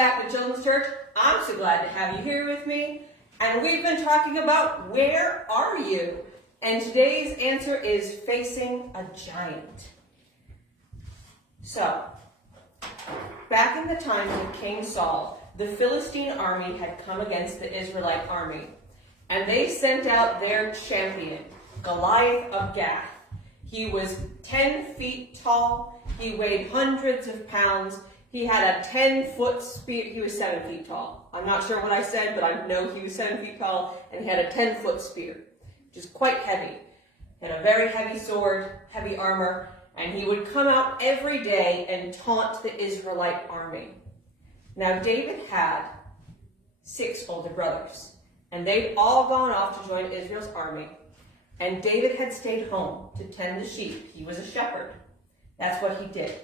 back to Children's Church. I'm so glad to have you here with me. And we've been talking about where are you? And today's answer is facing a giant. So, back in the time of King Saul, the Philistine army had come against the Israelite army. And they sent out their champion, Goliath of Gath. He was 10 feet tall. He weighed hundreds of pounds. He had a 10-foot spear. He was 7 feet tall. I'm not sure what I said, but I know he was 7 feet tall, and he had a 10-foot spear, which is quite heavy. He had a very heavy sword, heavy armor, and he would come out every day and taunt the Israelite army. Now, David had 6 older brothers, and they'd all gone off to join Israel's army, and David had stayed home to tend the sheep. He was a shepherd. That's what he did.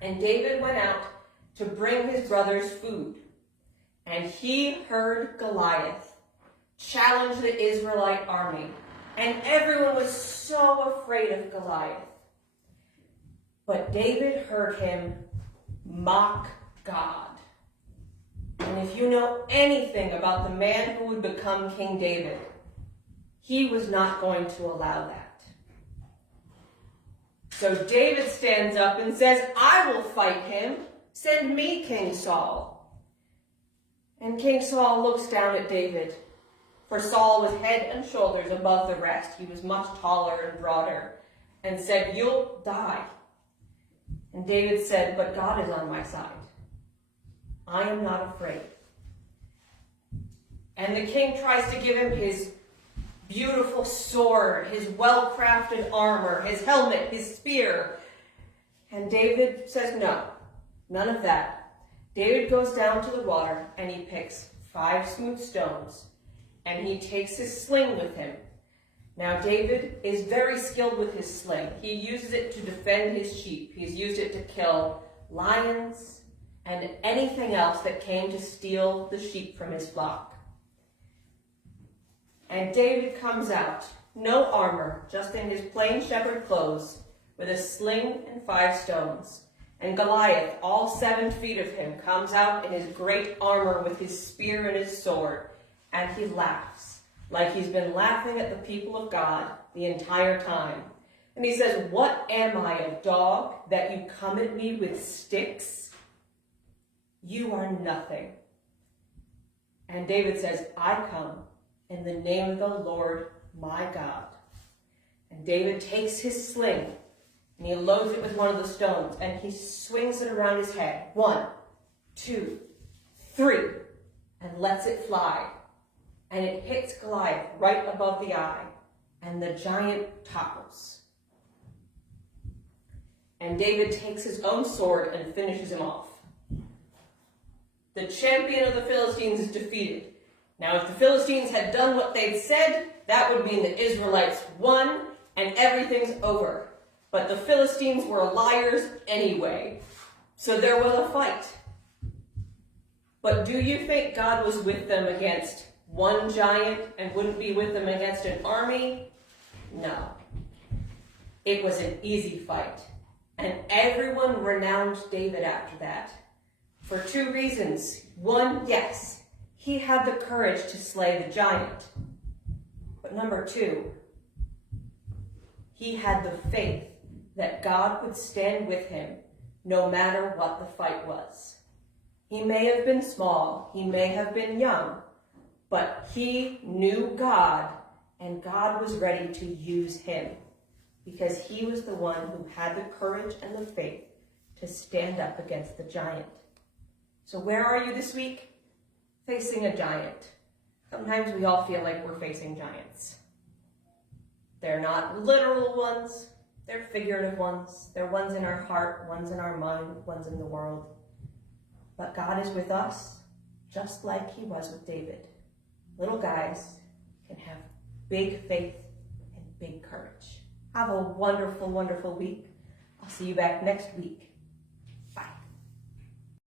And David went out to bring his brothers food. And he heard Goliath challenge the Israelite army. And everyone was so afraid of Goliath. But David heard him mock God. And if you know anything about the man who would become King David, he was not going to allow that. So David stands up and says, I will fight him. Send me King Saul. And King Saul looks down at David, for Saul was head and shoulders above the rest. He was much taller and broader, and said, you'll die. And David said, but God is on my side. I am not afraid. And the king tries to give him his beautiful sword, his well-crafted armor, his helmet, his spear. And David says, no, none of that. David goes down to the water and he picks 5 smooth stones and he takes his sling with him. Now David is very skilled with his sling. He uses it to defend his sheep. He's used it to kill lions and anything else that came to steal the sheep from his flock. And David comes out, no armor, just in his plain shepherd clothes, with a sling and 5 stones. And Goliath, all 7 feet of him, comes out in his great armor with his spear and his sword. And he laughs, like he's been laughing at the people of God the entire time. And he says, what am I, a dog, that you come at me with sticks? You are nothing. And David says, I come in the name of the Lord my God. And David takes his sling and he loads it with one of the stones and he swings it around his head. 1, 2, 3, and lets it fly. And it hits Goliath right above the eye, and the giant topples. And David takes his own sword and finishes him off. The champion of the Philistines is defeated. Now, if the Philistines had done what they'd said, that would mean the Israelites won and everything's over. But the Philistines were liars anyway, so there was a fight. But do you think God was with them against one giant and wouldn't be with them against an army? No. It was an easy fight. And everyone renowned David after that. For 2 reasons. 1, yes, he had the courage to slay the giant. But number 2, he had the faith that God would stand with him no matter what the fight was. He may have been small, he may have been young, but he knew God, and God was ready to use him because he was the one who had the courage and the faith to stand up against the giant. So where are you this week? Facing a giant. Sometimes we all feel like we're facing giants. They're not literal ones, they're figurative ones. They're ones in our heart, ones in our mind, ones in the world. But God is with us, just like he was with David. Little guys can have big faith and big courage. Have a wonderful, wonderful week. I'll see you back next week.